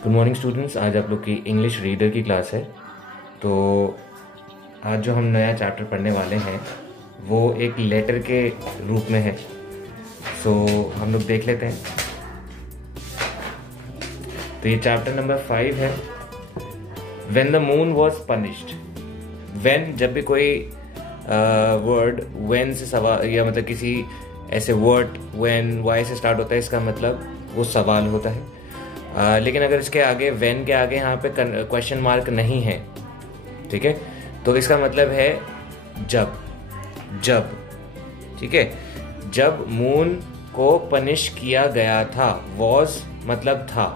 Good morning students. आज आप लोग की इंग्लिश रीडर की क्लास है। तो आज जो हम नया चैप्टर पढ़ने वाले हैं वो एक लेटर के रूप में है। सो हम लोग देख लेते हैं। तो ये चैप्टर नंबर 5 है, when the moon was punished. When, जब भी कोई वर्ड व्हेन से सवाल या मतलब किसी ऐसे वर्ड व्हेन वाई से स्टार्ट होता है, इसका मतलब वो सवाल होता है। लेकिन अगर इसके आगे व्हेन के आगे यहाँ पे क्वेश्चन मार्क नहीं है, ठीक है, तो इसका मतलब है जब। जब, ठीक है, जब मून को पनिश किया गया था। वॉज मतलब था,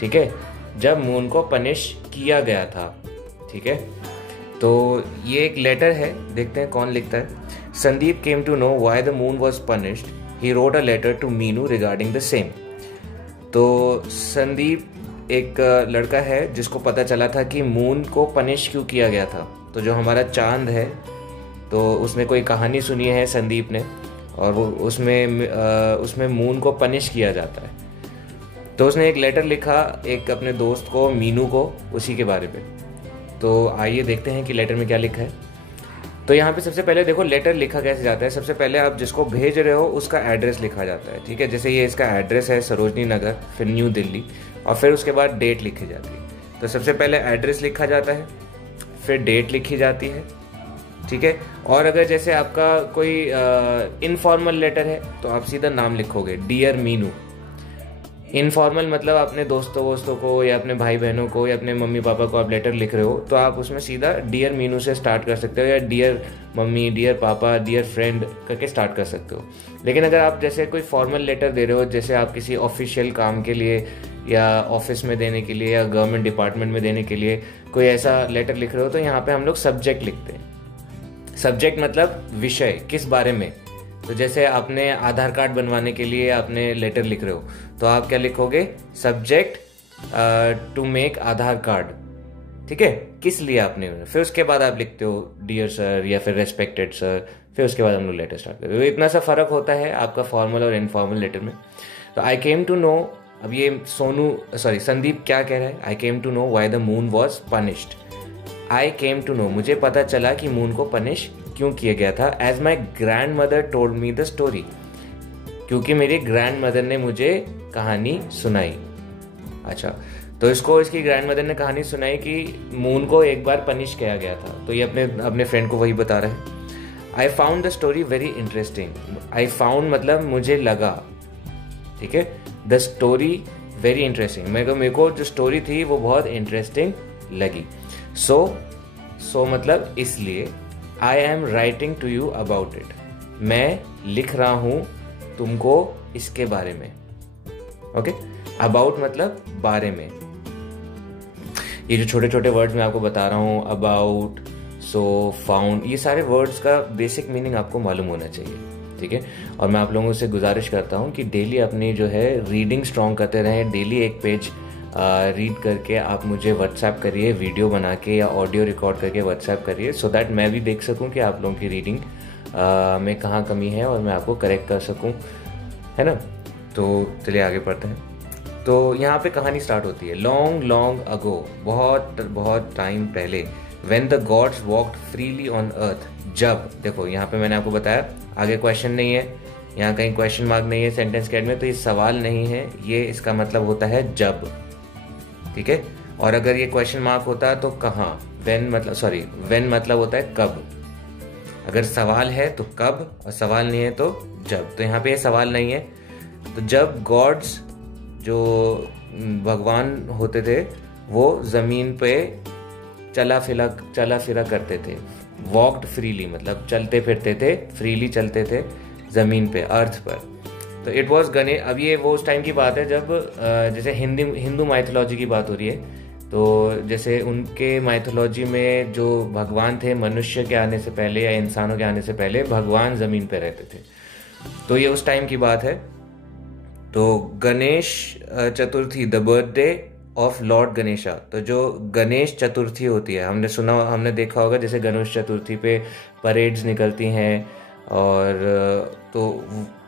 ठीक है, जब मून को पनिश किया गया था, ठीक है। तो ये एक लेटर है, देखते हैं कौन लिखता है। Sandeep came to know why the moon was punished, he wrote a letter to Meenu regarding the same. तो संदीप एक लड़का है जिसको पता चला था कि मून को पनिश क्यों किया गया था। तो जो हमारा चांद है, तो उसने कोई कहानी सुनी है संदीप ने, और वो उसमें मून को पनिश किया जाता है। तो उसने एक लेटर लिखा एक अपने दोस्त को, मीनू को, उसी के बारे में। तो आइए देखते हैं कि लेटर में क्या लिखा है। तो यहाँ पे सबसे पहले देखो लेटर लिखा कैसे जाता है। सबसे पहले आप जिसको भेज रहे हो उसका एड्रेस लिखा जाता है, ठीक है। जैसे ये इसका एड्रेस है सरोजनी नगर, फिर न्यू दिल्ली, और फिर उसके बाद डेट लिखी जाती है। तो सबसे पहले एड्रेस लिखा जाता है, फिर डेट लिखी जाती है, ठीक है। और अगर जैसे आपका कोई इनफॉर्मल लेटर है तो आप सीधा नाम लिखोगे, डियर मीनू। इनफॉर्मल मतलब अपने दोस्तों वोस्तों को या अपने भाई बहनों को या अपने मम्मी पापा को आप लेटर लिख रहे हो, तो आप उसमें सीधा डियर मीनू से स्टार्ट कर सकते हो, या डियर मम्मी, डियर पापा, डियर फ्रेंड करके स्टार्ट कर सकते हो। लेकिन अगर आप जैसे कोई फॉर्मल लेटर दे रहे हो, जैसे आप किसी ऑफिशियल काम के लिए या ऑफिस में देने के लिए या गवर्नमेंट डिपार्टमेंट में देने के लिए कोई ऐसा लेटर लिख रहे हो, तो यहाँ पे हम लोग सब्जेक्ट लिखते हैं। सब्जेक्ट मतलब विषय, किस बारे में। तो जैसे आपने आधार कार्ड बनवाने के लिए आपने लेटर लिख रहे हो, तो आप क्या लिखोगे, subject to make Aadhaar card, ठीक है, किस लिए आपने। फिर उसके बाद आप लिखते हो डियर सर या फिर रेस्पेक्टेड सर, फिर उसके बाद हम लोग लेटर स्टार्ट करते हो। इतना सा फर्क होता है आपका फॉर्मल और इनफॉर्मल लेटर में। तो आई केम टू नो, अब ये संदीप क्या कह रहा है, I came to know why the moon was punished. I came to know, मुझे पता चला कि मून को पनिश क्यों किया गया था। As my grandmother told me the story, क्योंकि मेरी ग्रैंड मदर ने मुझे कहानी सुनाई। अच्छा, तो इसको इसकी ग्रैंड मदर ने कहानी सुनाई कि मून को एक बार पनिश किया गया था। तो ये अपने फ्रेंड को वही बता रहे हैं। I found the story very interesting. I found मतलब मुझे लगा, ठीक है, द स्टोरी वेरी इंटरेस्टिंग, मेरे को जो स्टोरी थी वो बहुत इंटरेस्टिंग लगी। सो मतलब इसलिए, I am writing to you about it, मैं लिख रहा हूं तुमको इसके बारे में। ओके, अबाउट मतलब बारे में। ये जो छोटे छोटे वर्ड्स मैं आपको बता रहा हूं, अबाउट, सो, फाउंड, ये सारे वर्ड्स का बेसिक मीनिंग आपको मालूम होना चाहिए, ठीक है। और मैं आप लोगों से गुजारिश करता हूं कि डेली अपनी जो है रीडिंग स्ट्रॉन्ग करते रहें। डेली एक पेज रीड करके आप मुझे व्हाट्सएप करिए, वीडियो बना के या ऑडियो रिकॉर्ड करके व्हाट्सएप करिए, सो दैट मैं भी देख सकूं कि आप लोगों की रीडिंग में कहाँ कमी है और मैं आपको करेक्ट कर सकूं, है ना। तो चलिए आगे पढ़ते हैं। तो यहाँ पे कहानी स्टार्ट होती है। लॉन्ग लॉन्ग अगो, बहुत बहुत टाइम पहले, when the gods walked freely on earth, जब, देखो यहाँ पे मैंने आपको बताया आगे क्वेश्चन नहीं है, यहाँ कहीं क्वेश्चन मार्क नहीं है सेंटेंस के एंड में, तो ये सवाल नहीं है, ये इसका मतलब होता है जब, ठीक है। और अगर ये क्वेश्चन मार्क होता है तो कहाँ, व्हेन मतलब होता है कब। अगर सवाल है तो कब, और सवाल नहीं है तो जब। तो यहाँ पे ये सवाल नहीं है। तो जब गॉड्स, जो भगवान होते थे, वो जमीन पे चला फिरा करते थे। वॉक्ड फ्रीली मतलब चलते फिरते थे, फ्रीली चलते थे जमीन पे, अर्थ पर। तो इट वॉज गणेश। अब ये वो उस टाइम की बात है जब जैसे हिंदू माइथोलॉजी की बात हो रही है। तो जैसे उनके माइथोलॉजी में जो भगवान थे, मनुष्य के आने से पहले या इंसानों के आने से पहले भगवान जमीन पे रहते थे। तो ये उस टाइम की बात है। तो Ganesh Chaturthi, the birthday of lord Ganesha. तो जो गणेश चतुर्थी होती है, हमने देखा होगा, जैसे गणेश चतुर्थी पे परेड्स निकलती हैं, और तो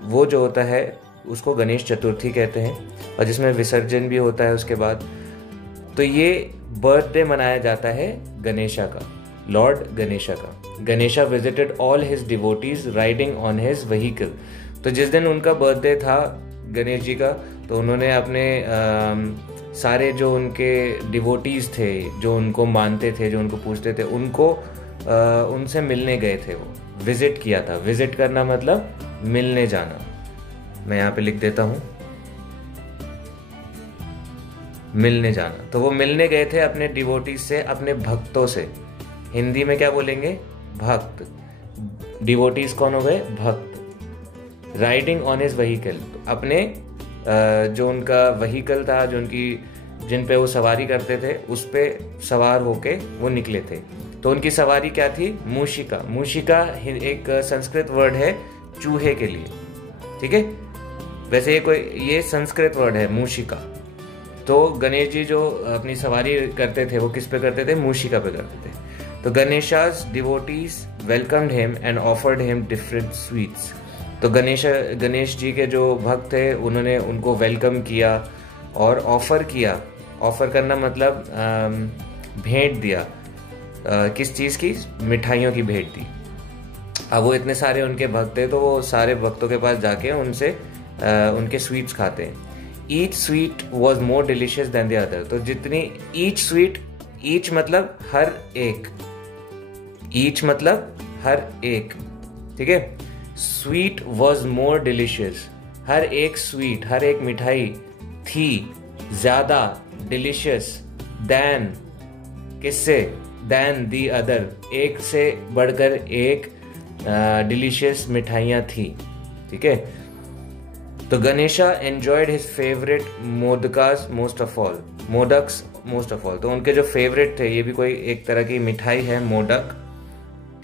वो जो होता है उसको गणेश चतुर्थी कहते हैं, और जिसमें विसर्जन भी होता है उसके बाद। तो ये बर्थडे मनाया जाता है गणेशा का, लॉर्ड गणेशा का। Ganesha visited all his devotees riding on his vehicle. तो जिस दिन उनका बर्थडे था गणेश जी का, तो उन्होंने अपने सारे जो उनके डिवोटीज थे, जो उनको मानते थे, जो उनको पूछते थे, उनको उनसे मिलने गए थे। वो विजिट किया था। विजिट करना मतलब मिलने जाना। मैं यहाँ पे लिख देता हूँ, मिलने जाना। तो वो मिलने गए थे अपने डिवोटीज से, अपने भक्तों से। हिंदी में क्या बोलेंगे? भक्त। डिवोटीज कौन हो गए? भक्त। राइडिंग ऑन हिज व्हीकल, अपने जो उनका व्हीकल था, जो जिन पे वो सवारी करते थे, उस पे सवार होके वो निकले थे। तो उनकी सवारी क्या थी? मूषिका। मूषिका एक संस्कृत वर्ड है चूहे के लिए, ठीक है। वैसे ये संस्कृत वर्ड है मूषिका। तो गणेश जी जो अपनी सवारी करते थे वो किस पे करते थे? मूषिका पे करते थे। तो गणेशा's devotees welcomed him and offered him different sweets। तो गणेश जी के जो भक्त थे उन्होंने उनको वेलकम किया और ऑफर किया। ऑफर करना मतलब भेंट दिया। किस चीज़ की? मिठाइयों की भेंट दी। अब वो इतने सारे उनके भक्त थे, तो वो सारे भक्तों के पास जाके उनसे उनके स्वीट्स खाते हैं। Each sweet was more delicious than the other. तो जितनी ईच स्वीट, ईच मतलब हर एक, ईच मतलब हर एक, ठीक है। स्वीट वॉज मोर डिलीशियस, हर एक स्वीट, हर एक मिठाई थी ज्यादा डिलीशियस देन, किससे? देन दी अदर, एक से बढ़कर एक डिलीशियस मिठाइयाँ थी, ठीक है। तो Ganesha enjoyed his favourite modakas most of all, modaks most of all. तो उनके जो फेवरेट थे, ये भी कोई एक तरह की मिठाई है, मोदक,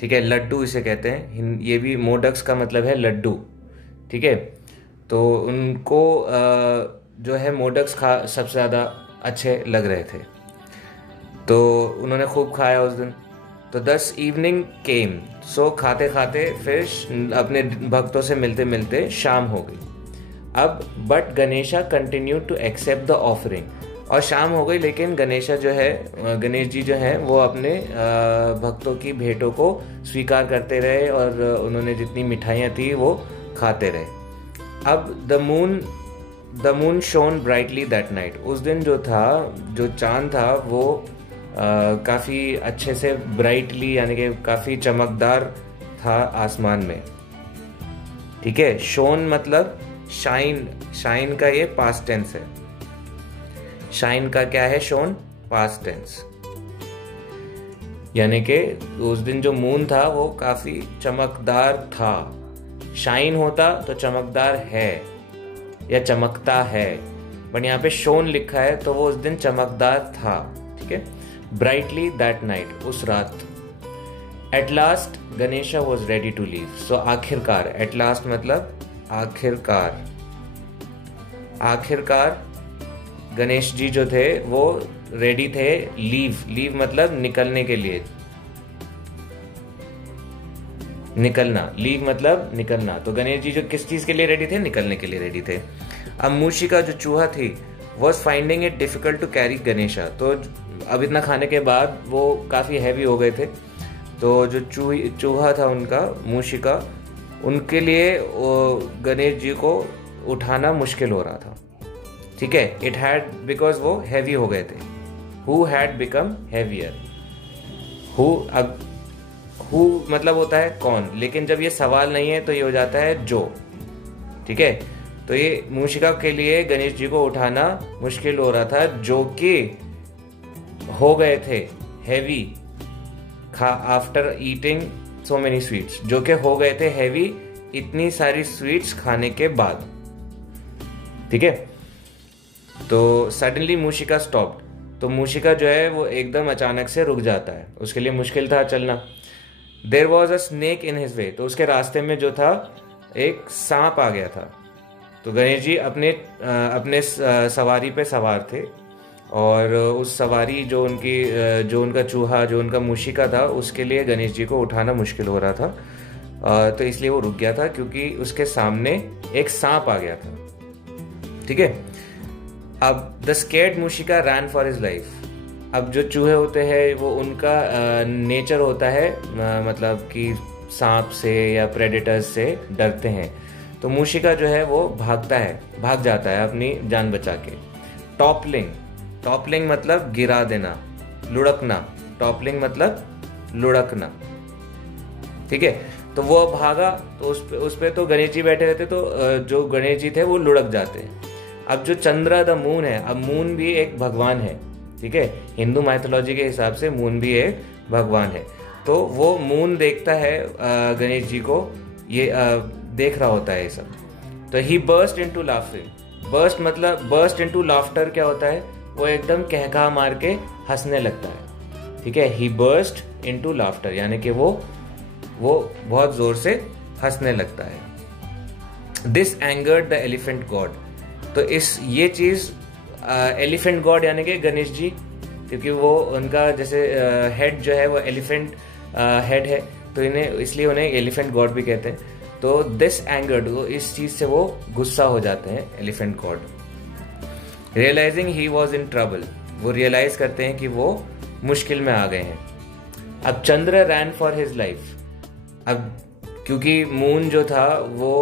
ठीक है। लड्डू इसे कहते हैं, ये भी मोदक्स का मतलब है लड्डू, ठीक है। तो उनको जो है मोदक्स सबसे ज़्यादा अच्छे लग रहे थे, तो उन्होंने खूब खाया उस दिन। तो 10 इवनिंग केम, सो खाते खाते फिर अपने भक्तों से मिलते मिलते शाम हो गई। अब but Ganesha continue to accept the offering, और शाम हो गई लेकिन गणेश जी जो है वो अपने भक्तों की भेंटों को स्वीकार करते रहे, और उन्होंने जितनी मिठाइयाँ थी वो खाते रहे। अब the moon shown brightly that night. उस दिन जो चांद था वो काफ़ी अच्छे से ब्राइटली, यानी कि काफ़ी चमकदार था आसमान में, ठीक है। शोन मतलब शाइन, शाइन का ये पास्ट टेंस है। शाइन का क्या है? शोन पास्ट टेंस, यानी कि उस दिन जो मून था वो काफी चमकदार था। शाइन होता तो चमकदार है या चमकता है, बट यहाँ पे शोन लिखा है तो वो उस दिन चमकदार था, ठीक है। ब्राइटली दैट नाइट, उस रात। At last Ganesha was ready to leave. So आखिरकार, एट लास्ट मतलब आखिरकार, आखिरकार गणेश जी जो थे वो रेडी थे लीव मतलब निकलने के लिए, निकलना, लीव मतलब निकलना। तो गणेश जी जो किस चीज के लिए रेडी थे? निकलने के लिए रेडी थे। अब मूषिका जो चूहा थी was finding it difficult to carry Ganesha. तो अब इतना खाने के बाद वो काफी हैवी हो गए थे, तो जो चूहा था उनका, मूषिका, उनके लिए गणेश जी को उठाना मुश्किल हो रहा था, ठीक है। इट हैड, बिकॉज वो हैवी हो गए थे। Who had become heavier. Who मतलब होता है कौन, लेकिन जब ये सवाल नहीं है तो ये हो जाता है जो, ठीक है। तो ये मूषिका के लिए गणेश जी को उठाना मुश्किल हो रहा था, जो कि हो गए थे heavy after eating so many sweets, जो कि हो गए थे हैवी इतनी सारी स्वीट्स खाने के बाद, ठीक है। तो सडनली मूषिका स्टॉप्ड। तो मूषिका जो है वो एकदम अचानक से रुक जाता है, उसके लिए मुश्किल था चलना। There was a snake in his way. तो उसके रास्ते में जो था एक सांप आ गया था। तो गणेश जी अपने सवारी पे सवार थे, और उस सवारी जो उनका चूहा, जो उनका मूषिका था, उसके लिए गणेश जी को उठाना मुश्किल हो रहा था। तो इसलिए वो रुक गया था, क्योंकि उसके सामने एक सांप आ गया था। ठीक है। अब the scared Mushika ran for his life. अब जो चूहे होते हैं वो उनका नेचर होता है मतलब कि सांप से या प्रेडेटर्स से डरते हैं, तो मूशिका जो है वो भाग जाता है अपनी जान बचा के। टॉपलिंग मतलब गिरा देना, लुढ़कना। टॉपलिंग मतलब लुढ़कना, ठीक है। तो वो भागा तो उस पे तो गणेश जी बैठे रहते, तो जो गणेश जी थे वो लुढ़क जाते हैं। अब जो चंद्र द मून है, अब मून भी एक भगवान है, ठीक है। हिंदू माइथोलॉजी के हिसाब से मून भी एक भगवान है। तो वो मून देखता है गणेश जी को, ये देख रहा होता है ये सब। तो ही burst into laughing. Burst into laughter क्या होता है, वो एकदम कहका मार के हंसने लगता है, ठीक है। ही बर्स्ट इनटू लाफ्टर यानी कि वो बहुत जोर से हंसने लगता है। This angered the elephant God. तो ये चीज एलिफेंट गॉड यानी कि गणेश जी, क्योंकि वो उनका जैसे हेड जो है वो एलिफेंट हेड है, तो इसलिए उन्हें एलिफेंट गॉड भी कहते हैं। तो दिस एंगर्ड, इस चीज से वो गुस्सा हो जाते हैं elephant god. Realizing he was in trouble, वो रियलाइज करते हैं कि वो मुश्किल में आ गए हैं। अब चंद्र रैन फॉर हिज लाइफ। अब क्योंकि मून जो था वो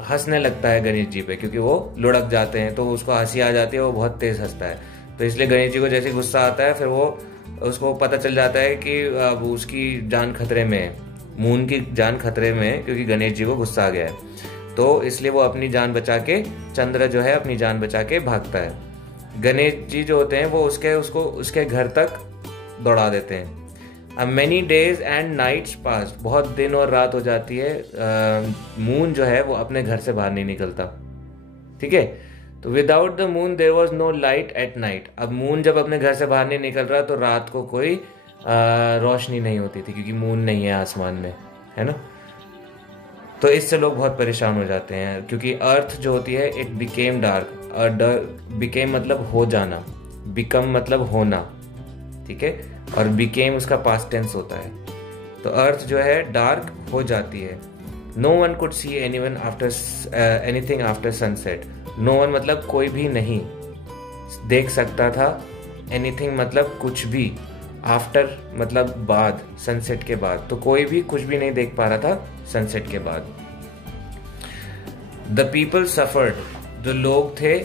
हंसने लगता है गणेश जी पे, क्योंकि वो लुढ़क जाते हैं तो उसको हंसी आ जाती है, वो बहुत तेज हंसता है। तो इसलिए गणेश जी को जैसे गुस्सा आता है, फिर वो उसको पता चल जाता है कि अब उसकी जान खतरे में है, मून की जान खतरे में है, क्योंकि गणेश जी को गुस्सा आ गया है। तो इसलिए वो अपनी जान बचा के, चंद्र जो है अपनी जान बचा के भागता है। गणेश जी जो होते हैं वो उसके घर तक दौड़ा देते हैं। अब मेनी डेज एंड नाइट्स पास, बहुत दिन और रात हो जाती है, मून जो है वो अपने घर से बाहर नहीं निकलता, ठीक है। तो without the moon there was no light at night. अब मून जब अपने घर से बाहर नहीं निकल रहा तो रात को कोई रोशनी नहीं होती थी, क्योंकि मून नहीं है आसमान में, है ना। तो इससे लोग बहुत परेशान हो जाते हैं, क्योंकि अर्थ जो होती है इट बिकेम डार्क। बिकेम मतलब हो जाना, बिकम मतलब होना, ठीक है। और बिकेम उसका पास्ट टेंस होता है। तो अर्थ जो है डार्क हो जाती है। No one could see anyone after anything after sunset. No one मतलब कोई भी नहीं देख सकता था, एनीथिंग मतलब कुछ भी, आफ्टर मतलब बाद, सनसेट के बाद, तो कोई भी कुछ भी नहीं देख पा रहा था सनसेट के बाद। द पीपल सफर्ड, जो लोग थे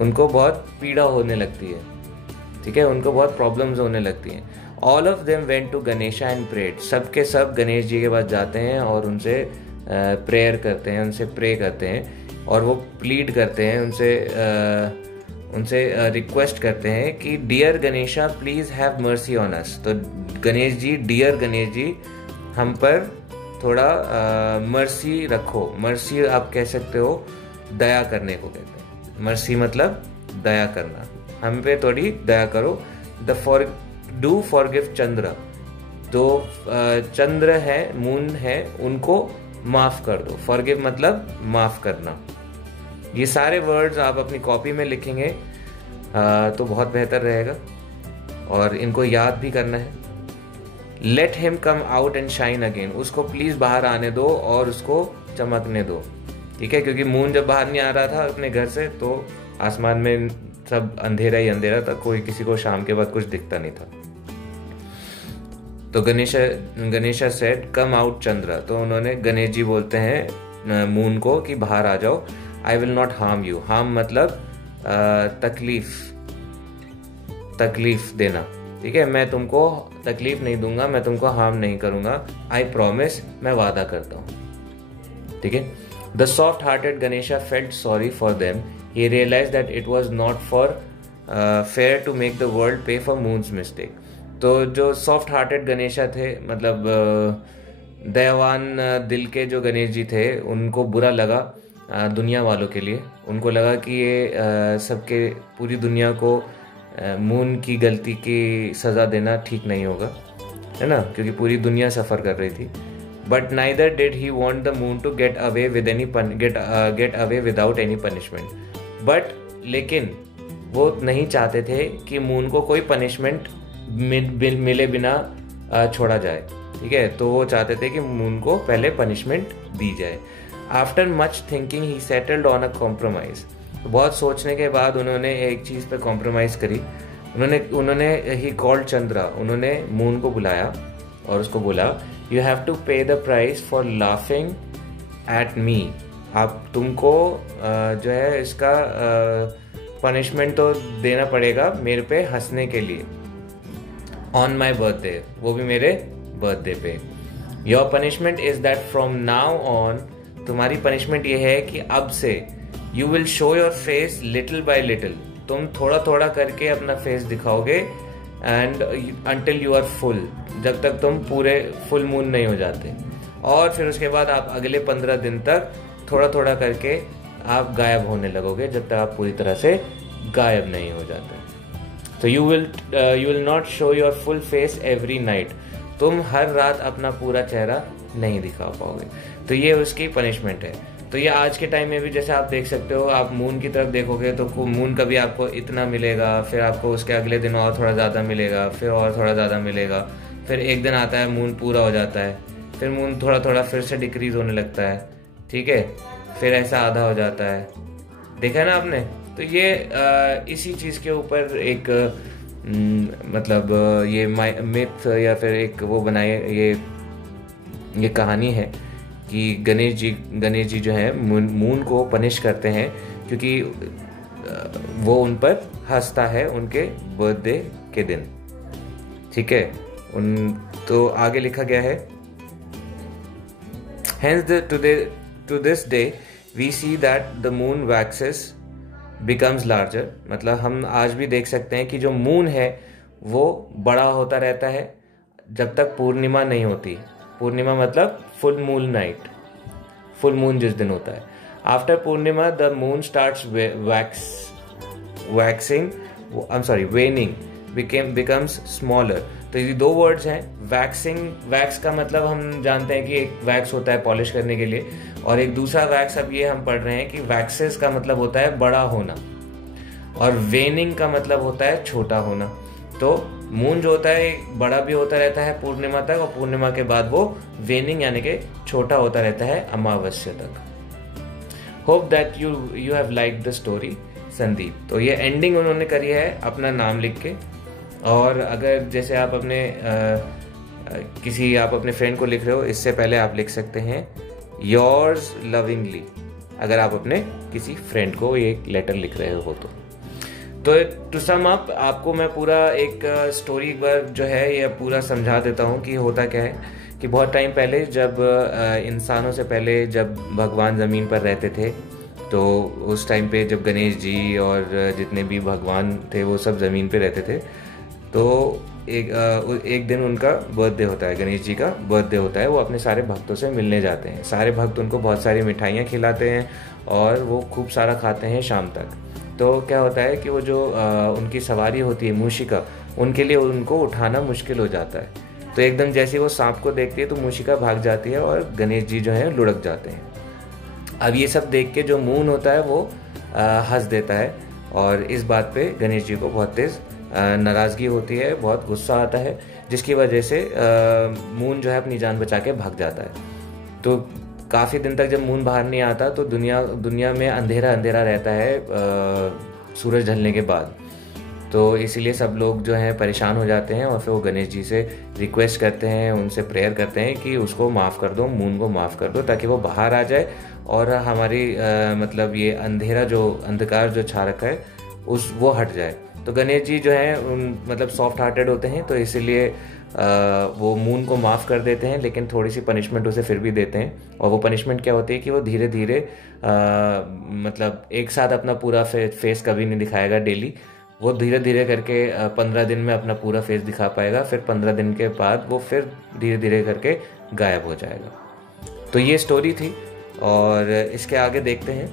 उनको बहुत पीड़ा होने लगती है, ठीक है, उनको बहुत प्रॉब्लम्स होने लगती हैं। All of them went to Ganesha and prayed. सब के सब गणेश जी के पास जाते हैं और उनसे प्रेयर करते हैं, उनसे प्रे करते हैं, और वो प्लीड करते हैं, उनसे रिक्वेस्ट करते हैं कि dear Ganesha please have mercy on us. तो गणेश जी, डियर गणेश जी, हम पर थोड़ा मर्सी रखो। मर्सी आप कह सकते हो दया करने को कहते हैं। मर्सी मतलब दया करना, हम पे थोड़ी दया करो। डू फॉरगिव चंद्र, जो चंद्र है, मून है, उनको माफ कर दो। फॉरगिव मतलब माफ करना। ये सारे वर्ड्स आप अपनी कॉपी में लिखेंगे तो बहुत बेहतर रहेगा, और इनको याद भी करना है। Let him come out and shine again, उसको प्लीज बाहर आने दो और उसको चमकने दो, ठीक है। क्योंकि मून जब बाहर नहीं आ रहा था अपने घर से, तो आसमान में सब अंधेरा ही अंधेरा था, कोई किसी को शाम के बाद कुछ दिखता नहीं था। तो गणेशा सेड कम आउट चंद्र, तो उन्होंने, गणेश जी बोलते हैं मून को कि बाहर आ जाओ। I will not harm you. Harm मतलब तकलीफ देना, ठीक है। मैं तुमको तकलीफ नहीं दूंगा, मैं तुमको हार्म नहीं करूंगा। आई प्रॉमिस, मैं वादा करता हूं, ठीक है। The soft hearted Ganesha felt sorry for them. He realized that it was not fair to make the world pay for Moon's mistake. तो जो सॉफ्ट हार्टेड गणेशा थे, मतलब दयावान दिल के जो गणेश जी थे, उनको बुरा लगा दुनिया वालों के लिए। उनको लगा कि ये सबके, पूरी दुनिया को मून की गलती की सजा देना ठीक नहीं होगा, है ना, क्योंकि पूरी दुनिया सफ़र कर रही थी। But neither did he want the moon to get away without any punishment. But लेकिन वो नहीं चाहते थे कि मून को कोई पनिशमेंट मिले बिना छोड़ा जाए, ठीक है। तो वो चाहते थे कि मून को पहले पनिशमेंट दी जाए। After much thinking he settled on a compromise. बहुत सोचने के बाद उन्होंने एक चीज़ पे कॉम्प्रोमाइज़ करी। उन्होंने ही कॉल्ड चंद्रा, उन्होंने मून को बुलाया और उसको बोला, यू हैव टू पे the price for laughing at me. आप तुमको जो है इसका पनिशमेंट तो देना पड़ेगा मेरे पे हंसने के लिए, ऑन माई बर्थडे, वो भी मेरे बर्थडे पे। Your punishment is that from now on, तुम्हारी पनिशमेंट ये है कि अब से you will show your face little by little, तुम थोड़ा थोड़ा करके अपना फेस दिखाओगे, and until you are full, जब तक तुम पूरे फुल मून नहीं हो जाते। और फिर उसके बाद आप अगले 15 दिन तक थोड़ा थोड़ा करके आप गायब होने लगोगे, जब तक आप पूरी तरह से गायब नहीं हो जाते। तो you will not show your full face every night, तुम हर रात अपना पूरा चेहरा नहीं दिखा पाओगे। तो ये उसकी पनिशमेंट है। तो ये आज के टाइम में भी जैसे आप देख सकते हो, आप मून की तरफ देखोगे तो मून कभी आपको इतना मिलेगा, फिर आपको उसके अगले दिन और थोड़ा ज़्यादा मिलेगा, फिर और थोड़ा ज़्यादा मिलेगा, फिर एक दिन आता है मून पूरा हो जाता है, फिर मून थोड़ा थोड़ा फिर से डिक्रीज होने लगता है, ठीक है, फिर ऐसा आधा हो जाता है। देखा है ना आपने? तो ये इसी चीज़ के ऊपर एक मतलब ये मिथ या फिर एक वो बनाए, ये कहानी है कि गणेश जी जो है मून को पनिश करते हैं क्योंकि वो उन पर हंसता है उनके बर्थडे के दिन, ठीक है। तो आगे लिखा गया है, Hence to this day we see that the moon waxes becomes larger। मतलब हम आज भी देख सकते हैं कि जो मून है वो बड़ा होता रहता है जब तक पूर्णिमा नहीं होती। पूर्णिमा मतलब full moon night, full moon जिस दिन होता है। After Purnima the moon starts वेनिंग becomes smaller. तो ये दो वर्ड्स हैं, वैक्सिंग, वैक्स का मतलब हम जानते हैं कि एक वैक्स होता है पॉलिश करने के लिए, और एक दूसरा वैक्स अब ये हम पढ़ रहे हैं कि वैक्सेस का मतलब होता है बड़ा होना, और वेनिंग का मतलब होता है छोटा होना। तो मून जो होता है बड़ा भी होता रहता है पूर्णिमा तक, और पूर्णिमा के बाद वो वेनिंग यानी कि छोटा होता रहता है अमावस्या तक। Hope that you have like the story Sandeep. तो ये एंडिंग उन्होंने करी है अपना नाम लिख के, और अगर जैसे आप अपने फ्रेंड को लिख रहे हो, इससे पहले आप लिख सकते हैं योर्स लविंगली, अगर आप अपने किसी फ्रेंड को एक लेटर लिख रहे हो तो टू सम अप आपको मैं पूरा एक स्टोरी एक बार जो है ये पूरा समझा देता हूँ कि होता क्या है। कि बहुत टाइम पहले जब इंसानों से पहले जब भगवान ज़मीन पर रहते थे, तो उस टाइम पे जब गणेश जी और जितने भी भगवान थे वो सब ज़मीन पे रहते थे। तो एक दिन उनका बर्थडे होता है, गणेश जी का बर्थडे होता है। वो अपने सारे भक्तों से मिलने जाते हैं, सारे भक्त उनको बहुत सारी मिठाइयाँ खिलाते हैं और वो खूब सारा खाते हैं शाम तक। तो क्या होता है कि वो जो उनकी सवारी होती है मूषिका, उनके लिए उनको उठाना मुश्किल हो जाता है। तो एकदम जैसे वो सांप को देखती है तो मूषिका भाग जाती है और गणेश जी जो है लुढ़क जाते हैं। अब ये सब देख के जो मून होता है वो हंस देता है, और इस बात पे गणेश जी को बहुत तेज़ नाराज़गी होती है, बहुत गुस्सा आता है, जिसकी वजह से मून जो है अपनी जान बचा के भाग जाता है। तो काफ़ी दिन तक जब मून बाहर नहीं आता तो दुनिया में अंधेरा रहता है सूरज ढलने के बाद। तो इसीलिए सब लोग जो हैं परेशान हो जाते हैं और फिर वो गणेश जी से रिक्वेस्ट करते हैं, उनसे प्रेयर करते हैं कि उसको माफ़ कर दो, मून को माफ़ कर दो, ताकि वो बाहर आ जाए और हमारी मतलब ये अंधकार जो छा रखा है वो हट जाए। तो गणेश जी जो है मतलब सॉफ्ट हार्टेड होते हैं, तो इसीलिए वो मून को माफ़ कर देते हैं, लेकिन थोड़ी सी पनिशमेंट उसे फिर भी देते हैं। और वो पनिशमेंट क्या होती है कि वो धीरे धीरे मतलब एक साथ अपना पूरा फेस कभी नहीं दिखाएगा डेली, वो धीरे धीरे करके 15 दिन में अपना पूरा फेस दिखा पाएगा, फिर 15 दिन के बाद वो फिर धीरे धीरे करके गायब हो जाएगा। तो ये स्टोरी थी और इसके आगे देखते हैं।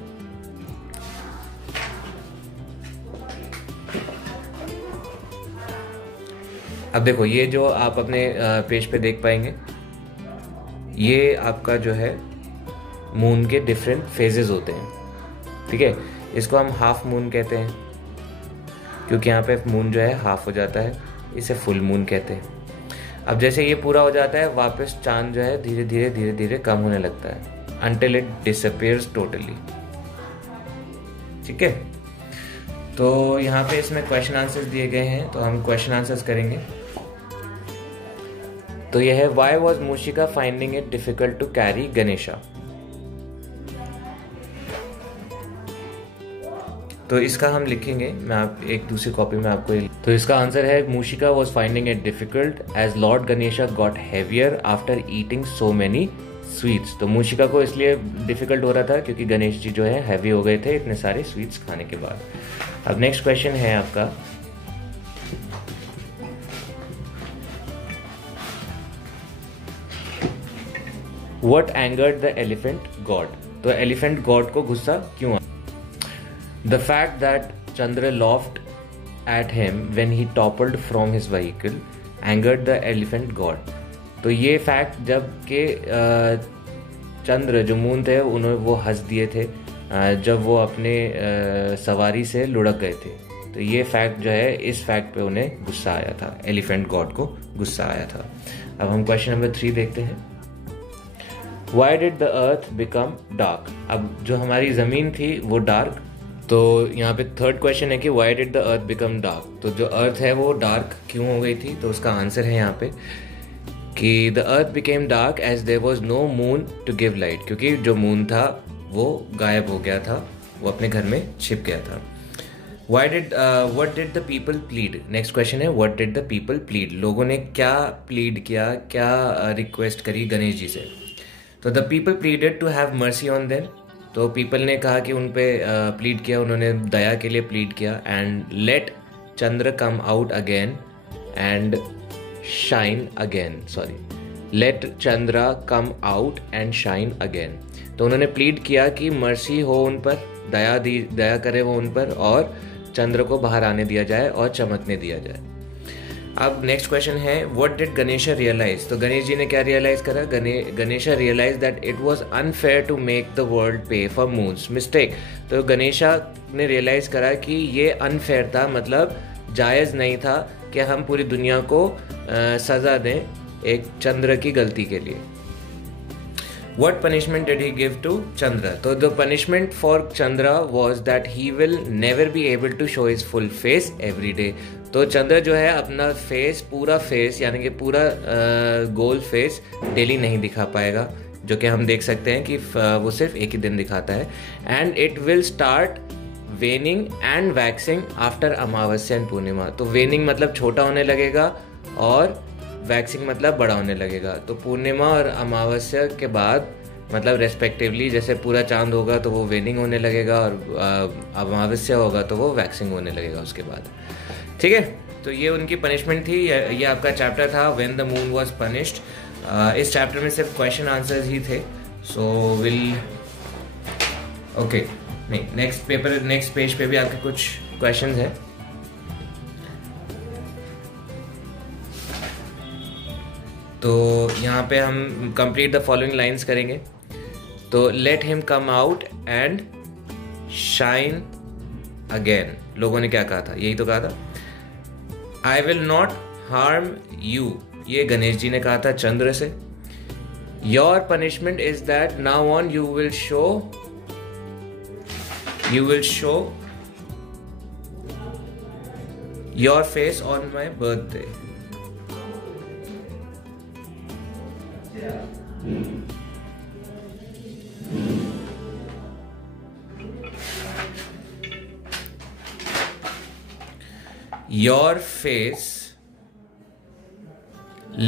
अब देखो ये जो आप अपने पेज पे देख पाएंगे, ये आपका जो है मून के डिफरेंट फेजेस होते हैं, ठीक है। इसको हम हाफ मून कहते हैं क्योंकि यहाँ पे मून जो है हाफ हो जाता है, इसे फुल मून कहते हैं। अब जैसे ये पूरा हो जाता है, वापस चांद जो है धीरे धीरे कम होने लगता है। until it disappears totally. ठीक है, तो यहाँ पे इसमें क्वेश्चन आंसर्स दिए गए हैं, तो हम क्वेश्चन आंसर्स करेंगे। तो यह है, why was Mushika finding it difficult to carry Ganesha? तो इसका हम लिखेंगे, मैं आप एक दूसरी कॉपी में आपको। तो इसका आंसर है, Mushika was finding it difficult as lord Ganesha got heavier after eating so many sweets. तो मूशिका को इसलिए डिफिकल्ट हो रहा था क्योंकि गणेश जी जो है हैवी हो गए थे इतने सारे स्वीट्स खाने के बाद। अब नेक्स्ट क्वेश्चन है आपका, what angered the elephant God? तो एलिफेंट गॉड को गुस्सा क्यों आया? The fact that Chandra laughed at him when he toppled from his vehicle angered the elephant god. तो ये फैक्ट जब के चंद्र जो मून थे उन्होंने वो हंस दिए थे जब वो अपने सवारी से लुढ़क गए थे। तो ये फैक्ट जो है, इस फैक्ट पे उन्हें गुस्सा आया था, एलिफेंट गॉड को गुस्सा आया था। अब हम क्वेश्चन नंबर 3 देखते हैं। Why did the earth become dark? अब जो हमारी जमीन थी वो डार्क, तो यहाँ पे थर्ड क्वेश्चन है कि why did the earth become dark? तो जो अर्थ है वो डार्क क्यों हो गई थी? तो उसका आंसर है यहाँ पे कि the earth became dark as there was no moon to give light, क्योंकि जो मून था वो गायब हो गया था, वो अपने घर में छिप गया था। What did the people plead? Next question है, what did the people plead? लोगों ने क्या प्लीड किया, क्या रिक्वेस्ट करी गणेश जी से? तो the people pleaded to have mercy on them. तो पीपल ने कहा कि उन पे प्लीड किया, उन्होंने दया के लिए प्लीड किया। And let Chandra come out again and shine again, let Chandra come out and shine again. तो उन्होंने प्लीड किया कि मर्सी हो उन पर, दया करे वो उन पर, और चंद्र को बाहर आने दिया जाए और चमकने दिया जाए। अब नेक्स्ट क्वेश्चन है, व्हाट डिड गणेशा रियलाइज? तो गणेश जी ने क्या रियलाइज करा? Ganesha realize that it was unfair to make the world pay for moon's mistake. तो गणेशा ने रियलाइज करा कि ये अनफेयर था, मतलब जायज़ नहीं था कि हम पूरी दुनिया को सज़ा दें एक चंद्र की गलती के लिए। What punishment did he give to Chandra? So the punishment for Chandra was that he will never be able to show his full face every day. तो चंद्र जो है अपना फेस, पूरा फेस यानी कि पूरा गोल फेस डेली नहीं दिखा पाएगा, जो कि हम देख सकते हैं कि वो सिर्फ एक ही दिन दिखाता है। And it will start वेनिंग and waxing after Amavasya and पूर्णिमा। तो वेनिंग मतलब छोटा होने लगेगा और वैक्सिंग मतलब बड़ा होने लगेगा। तो पूर्णिमा और अमावस्या के बाद मतलब रेस्पेक्टिवली, जैसे पूरा चांद होगा तो वो वेनिंग होने लगेगा और अमावस्या होगा तो वो वैक्सिंग होने लगेगा उसके बाद। ठीक है, तो ये उनकी पनिशमेंट थी। ये आपका चैप्टर था when the moon was punished. इस चैप्टर में सिर्फ क्वेश्चन आंसर्स ही थे। सो विल ओके नहीं, नेक्स्ट पेज पे भी आपके कुछ क्वेश्चन हैं। तो यहाँ पे हम कंप्लीट द फॉलोइंग लाइंस करेंगे। तो let him come out and shine again, लोगों ने क्या कहा था? यही तो कहा था। I will not harm you, ये गणेश जी ने कहा था चंद्र से। Your punishment is that now on you will show your face on my birthday. Your face,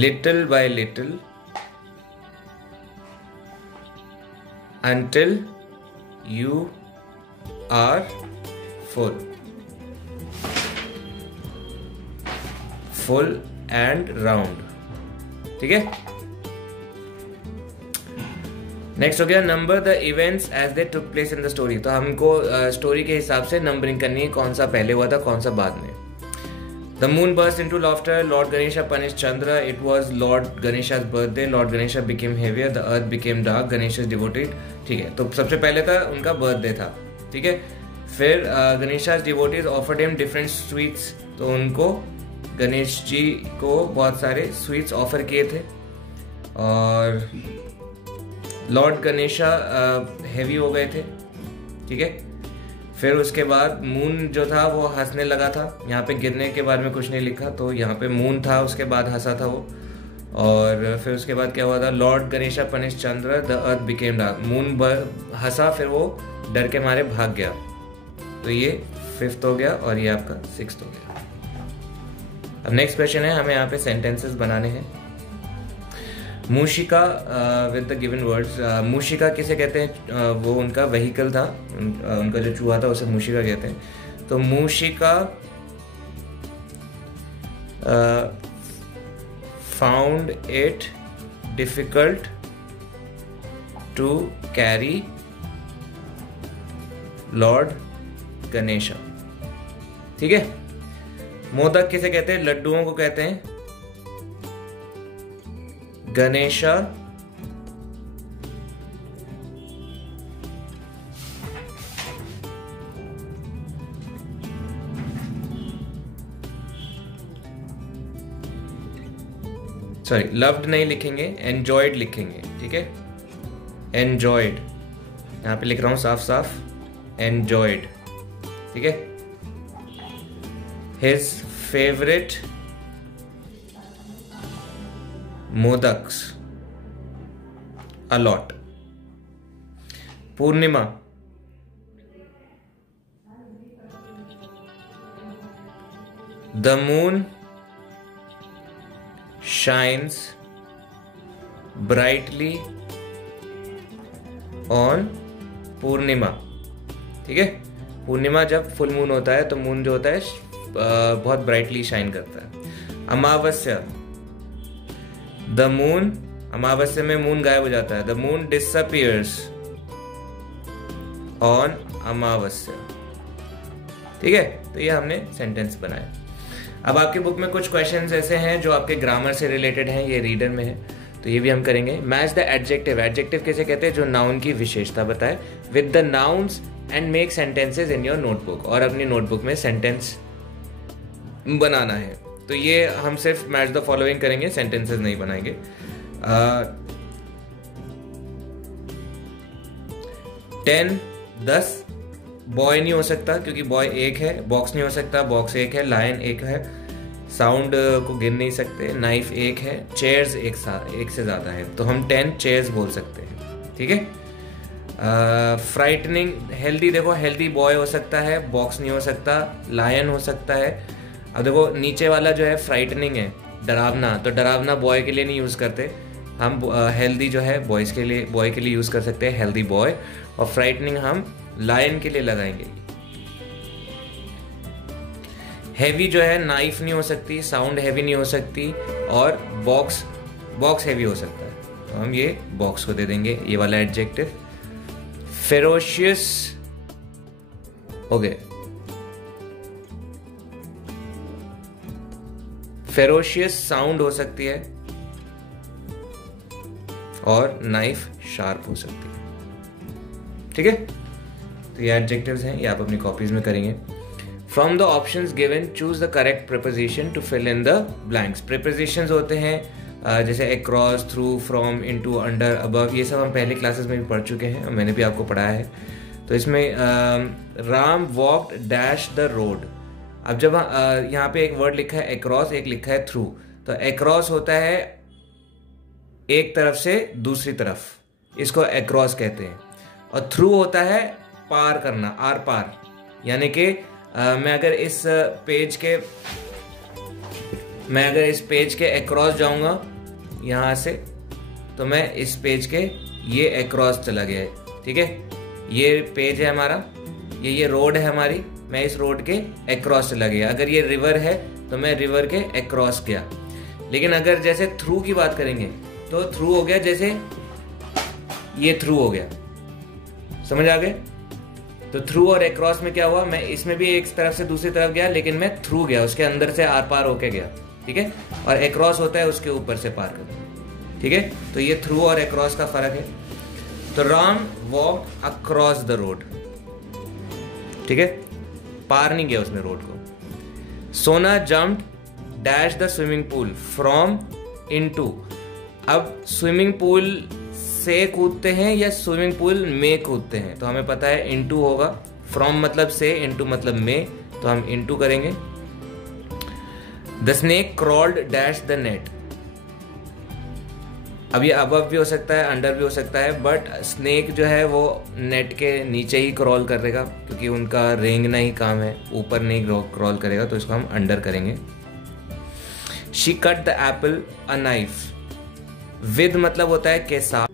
little by little, until you are full and round। ठीक है, नेक्स्ट हो गया number the events as they took place in the story. तो हमको story के हिसाब से numbering करनी है, कौन सा पहले हुआ था कौन सा बाद में। The moon burst into laughter, lord Ganesha punish Chandra, it was lord Ganesha's birthday, lord Ganesha became heavier, the earth became dark, Ganesha's devoted. ठीक है, तो सबसे पहले था उनका बर्थडे था। ठीक है, फिर Ganesha's devotees offered him different sweets. तो उनको गणेश जी को बहुत सारे स्वीट्स ऑफर किए थे। और लॉर्ड गणेशा हैवी हो गए थे, ठीक है। फिर उसके बाद मून जो था वो हंसने लगा था। यहाँ पे गिरने के बारे में कुछ नहीं लिखा, तो यहाँ पे मून था, उसके बाद हंसा था वो। और फिर उसके बाद क्या हुआ था, lord Ganesha punish Chandra, the earth became dark. Moon हंसा, फिर वो डर के मारे भाग गया। तो ये 5th हो गया और ये आपका 6th हो गया। अब नेक्स्ट क्वेश्चन है, हमें यहाँ पे सेंटेंसेस बनाने हैं। Mushika with the given words. Mushika किसे कहते हैं, वो उनका व्हीकल था, उनका जो चूहा था उसे मूशिका कहते हैं। तो Mushika found it difficult to carry lord Ganesha, ठीक है। मोदक किसे कहते हैं, लड्डुओं को कहते हैं। गणेशा सॉरी, लव्ड नहीं लिखेंगे, एंजॉयड लिखेंगे, ठीक है। एंजॉयड, यहां पे लिख रहा हूं साफ साफ, एंजॉयड, ठीक है। His favourite modaks a lot. Purnima, the moon shines brightly on Purnima, ठीक है। पूर्णिमा जब फुल मून होता है तो मून जो होता है बहुत ब्राइटली शाइन करता है। अमावस्या, द मून, अमावस्या में मून गायब हो जाता है। द मून डिसअपियर्स ऑन अमावस्या, ठीक है। तो ये हमने सेंटेंस बनाया। अब आपकी बुक में कुछ क्वेश्चंस ऐसे हैं जो आपके ग्रामर से रिलेटेड हैं, ये रीडर में है, तो ये भी हम करेंगे। मैच द एडजेक्टिव, एडजेक्टिव किसे कहते हैं, जो नाउन की विशेषता बताए, with the nouns and make sentences in your notebook. और अपनी नोटबुक में सेंटेंस बनाना है। तो ये हम सिर्फ मैच द फॉलोइंग करेंगे, सेंटेंसेस नहीं बनाएंगे। 10 बॉय नहीं हो सकता क्योंकि बॉय एक है। बॉक्स नहीं हो सकता, बॉक्स एक है। लायन एक है, साउंड को गिन नहीं सकते। नाइफ एक है, चेयर्स एक से ज्यादा है, तो हम 10 चेयर्स बोल सकते हैं, ठीक है। फ्राइटनिंग, हेल्दी, देखो हेल्दी बॉय हो सकता है, बॉक्स नहीं हो सकता, लायन हो सकता है। अब देखो नीचे वाला जो है फ्राइटनिंग है, डरावना, तो डरावना बॉय के लिए नहीं यूज करते हम। हेल्दी जो है बॉयज के लिए, बॉय के लिए यूज कर सकते हैं, हेल्दी बॉय। और फ्राइटनिंग हम लायन के लिए लगाएंगे। हैवी जो है, नाइफ नहीं हो सकती, साउंड हैवी नहीं हो सकती, और बॉक्स हैवी हो सकता है, तो हम ये बॉक्स को दे देंगे ये वाला एडजेक्टिव। फेरोशियस हो गए, फेरोशियस साउंड हो सकती है, और नाइफ शार्प हो सकती है, ठीक है। तो ये एडजेक्टिव्स हैं, ये आप अपनी कॉपीज में करेंगे। From the options given choose the correct preposition to fill in the blanks. Prepositions होते हैं जैसे across, through, from, into, under, above, ये सब हम पहले क्लासेस में भी पढ़ चुके हैं, मैंने भी आपको पढ़ाया है। तो इसमें Ram walked dash the road. अब जब यहाँ पे एक वर्ड लिखा है अक्रॉस, एक लिखा है थ्रू, तो अक्रॉस होता है एक तरफ से दूसरी तरफ, इसको अक्रॉस कहते हैं। और थ्रू होता है पार करना, आर पार। यानी कि मैं अगर इस पेज के अक्रॉस जाऊंगा यहाँ से, तो मैं इस पेज के ये अक्रॉस चला गया है, ठीक है। ये पेज है हमारा, ये रोड है हमारी, मैं इस रोड के अक्रॉस चला गया। अगर ये रिवर है तो मैं रिवर के अक्रॉस गया। लेकिन अगर जैसे थ्रू की बात करेंगे तो थ्रू हो गया, जैसे ये थ्रू हो गया, समझ आ गए। तो थ्रू और अक्रॉस में क्या हुआ, मैं इसमें भी एक तरफ से दूसरी तरफ गया, लेकिन मैं थ्रू गया, उसके अंदर से आर पार होके गया, ठीक है। और अक्रॉस होता है उसके ऊपर से पार करना, ठीक है। तो ये थ्रू और अक्रॉस का फर्क है। तो Ram walk across the road, ठीक है, पार नहीं गया उसने रोड को। सोना jumped dash the swimming pool from into. अब स्विमिंग पूल से कूदते हैं या स्विमिंग पूल में कूदते हैं, तो हमें पता है इनटू होगा। फ्रॉम मतलब से, इनटू मतलब में, तो हम इनटू करेंगे। The snake crawled dash the net. अब ये अबव भी हो सकता है, अंडर भी हो सकता है, बट स्नेक जो है वो नेट के नीचे ही क्रॉल करेगा, क्योंकि उनका रेंगना ही काम है, ऊपर नहीं क्रॉल करेगा, तो इसको हम अंडर करेंगे। She cut the Apple a knife. With मतलब होता है के साथ,